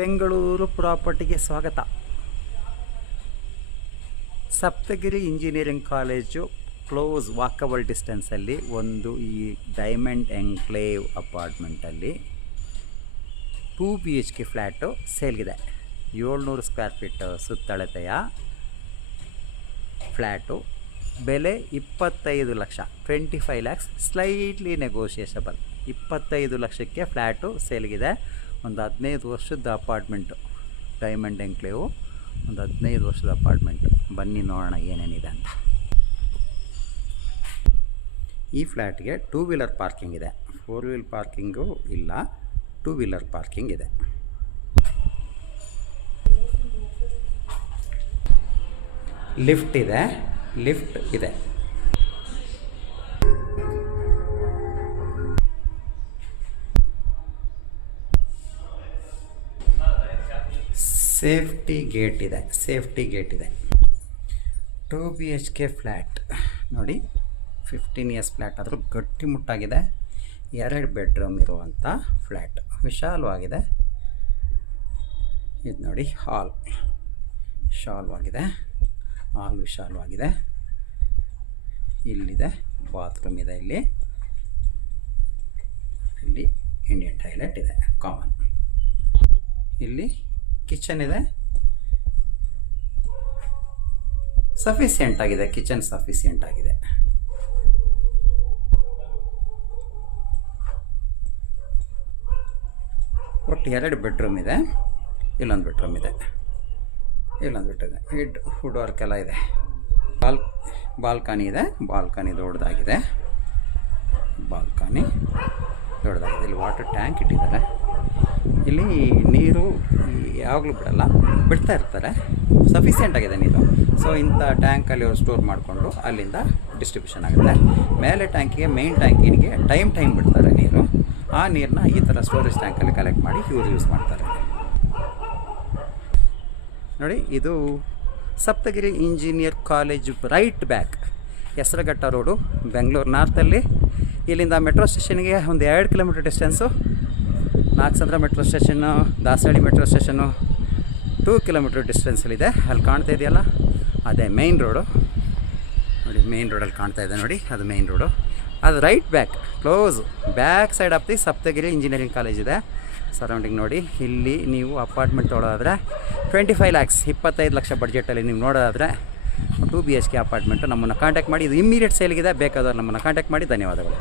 ಬೆಂಗಳೂರು ಪ್ರಾಪರ್ಟಿಗೆ ಸ್ವಾಗತ. Saptagiri engineering college close walkable ಡಿಸ್ಟೆನ್ಸಲ್ಲಿ ಒಂದು ಈ ಡೈಮಂಡ್ ಎನ್ಕ್ಲೇವ್ ಅಪಾರ್ಟ್ಮೆಂಟಲ್ಲಿ 2 BHK ಫ್ಲ್ಯಾಟು ಸೇಲ್ಗಿದೆ. 700 ಸ್ಕ್ವೇರ್ ಫೀಟ್ ಸುತ್ತಳತೆಯ ಫ್ಲ್ಯಾಟು. ಬೆಲೆ 25 ಲಕ್ಷ, 25 lakhs, ಸ್ಲೈಟ್ಲಿ ನೆಗೋಷಿಯೇಷಬಲ್. 25 ಲಕ್ಷಕ್ಕೆ ಫ್ಲ್ಯಾಟು ಸೇಲ್ಗಿದೆ. ಒಂದು 15 ವರ್ಷದ ಅಪಾರ್ಟ್ಮೆಂಟು, ಡೈಮಂಡ್ ಎನ್ಕ್ಲೇವು, ಒಂದು 15 ವರ್ಷದ ಅಪಾರ್ಟ್ಮೆಂಟು. ಬನ್ನಿ ನೋಡೋಣ ಏನೇನಿದೆ ಅಂತ. ಈ ಫ್ಲ್ಯಾಟ್ಗೆ 2 ವೀಲರ್ ಪಾರ್ಕಿಂಗ್ ಇದೆ. 4 ವೀಲ್ ಪಾರ್ಕಿಂಗು ಇಲ್ಲ, 2 ವೀಲರ್ ಪಾರ್ಕಿಂಗ್ ಇದೆ. ಲಿಫ್ಟ್ ಇದೆ. ಸೇಫ್ಟಿ ಗೇಟ್ ಇದೆ. 2 BHK ಫ್ಲ್ಯಾಟ್ ನೋಡಿ, 15 years ಫ್ಲ್ಯಾಟ್ ಆದರೂ ಗಟ್ಟಿಮುಟ್ಟಾಗಿದೆ. 2 ಬೆಡ್ರೂಮ್ ಇರುವಂಥ ಫ್ಲ್ಯಾಟ್, ವಿಶಾಲವಾಗಿದೆ. ಇದು ನೋಡಿ, ಹಾಲ್ ವಿಶಾಲವಾಗಿದೆ. ಇಲ್ಲಿದೆ ಬಾತ್ರೂಮ್ ಇದೆ. ಇಲ್ಲಿ ಇಂಡಿಯನ್ ಟಾಯ್ಲೆಟ್ ಇದೆ, ಕಾಮನ್. ಇಲ್ಲಿ ಕಿಚನ್ ಇದೆ, ಸಫಿಸಿಯೆಂಟ್ ಆಗಿದೆ. ಕಿಚನ್ ಸಫಿಸಿಯೆಂಟ್ ಆಗಿದೆ. ಒಟ್ಟು 2 ಬೆಡ್ರೂಮ್ ಇದೆ. ಇಲ್ಲೊಂದು ಬೆಡ್ರೂಮ್ ಇದೆ. ವುಡ್ ವರ್ಕ್ ಎಲ್ಲ ಇದೆ. ಬಾಲ್ಕನಿ ಇದೆ. ಬಾಲ್ಕನಿ ದೊಡ್ಡದಾಗಿದೆ. ಇಲ್ಲಿ ವಾಟರ್ ಟ್ಯಾಂಕ್ ಇಟ್ಟಿದ್ದಾರೆ. ಇಲ್ಲಿ ನೀರು ಯಾವಾಗಲೂ ಬಿಡ್ತಾ ಇರ್ತಾರೆ. ಸಫಿಸಿಯೆಂಟ್ ಆಗಿದೆ ನೀರು. ಸೊ ಇಂಥ ಟ್ಯಾಂಕಲ್ಲಿ ಅವ್ರು ಸ್ಟೋರ್ ಮಾಡಿಕೊಂಡು ಅಲ್ಲಿಂದ ಡಿಸ್ಟ್ರಿಬ್ಯೂಷನ್ ಆಗುತ್ತೆ. ಮೇಲೆ ಟ್ಯಾಂಕಿಗೆ, ಮೇನ್ ಟ್ಯಾಂಕಿಗೆ ಟೈಮ್ ಬಿಡ್ತಾರೆ ನೀರು. ಆ ನೀರನ್ನ ಈ ಥರ ಸ್ಟೋರೇಜ್ ಟ್ಯಾಂಕಲ್ಲಿ ಕಲೆಕ್ಟ್ ಮಾಡಿ ಇವರು ಯೂಸ್ ಮಾಡ್ತಾರೆ. ನೋಡಿ, ಇದು Saptagiri engineer college right back, Hesaraghatta road, Bengaluru ನಾರ್ತಲ್ಲಿ. ಇಲ್ಲಿಂದ ಮೆಟ್ರೋ ಸ್ಟೇಷನ್ಗೆ ಒಂದು 2 kilometre distance. Nagasandra metro station, Dasahalli metro station 2 kilometre ಡಿಸ್ಟೆನ್ಸಲ್ಲಿದೆ. ಅಲ್ಲಿ ಕಾಣ್ತಾ ಇದೆಯಲ್ಲ, ಅದೇ ಮೇಯ್ನ್ ರೋಡು. ನೋಡಿ, ಮೇಯ್ನ್ ರೋಡಲ್ಲಿ ಕಾಣ್ತಾ ಇದೆ ನೋಡಿ, ಅದು ಮೇಯ್ನ್ ರೋಡು. ಅದು right back, close back side of the Saptagiri engineering college ಇದೆ. ಸರೌಂಡಿಂಗ್ ನೋಡಿ. ಇಲ್ಲಿ ನೀವು ಅಪಾರ್ಟ್ಮೆಂಟ್ ತೊಗೊಳೋದಾದರೆ 25 lakhs, 25 ಲಕ್ಷ ಬಡ್ಜೆಟಲ್ಲಿ ನೀವು ನೋಡೋದಾದರೆ 2 BHK ಅಪಾರ್ಟ್ಮೆಂಟು ನಮ್ಮನ್ನು ಕಾಂಟ್ಯಾಕ್ಟ್ ಮಾಡಿ. ಇದು ಇಮ್ಮಿಡಿಯೇಟ್ ಸೇಲ್ಗಿದೆ. ಬೇಕಾದವ್ರು ನಮ್ಮನ್ನು ಕಾಂಟ್ಯಾಕ್ಟ್ ಮಾಡಿ. ಧನ್ಯವಾದಗಳು.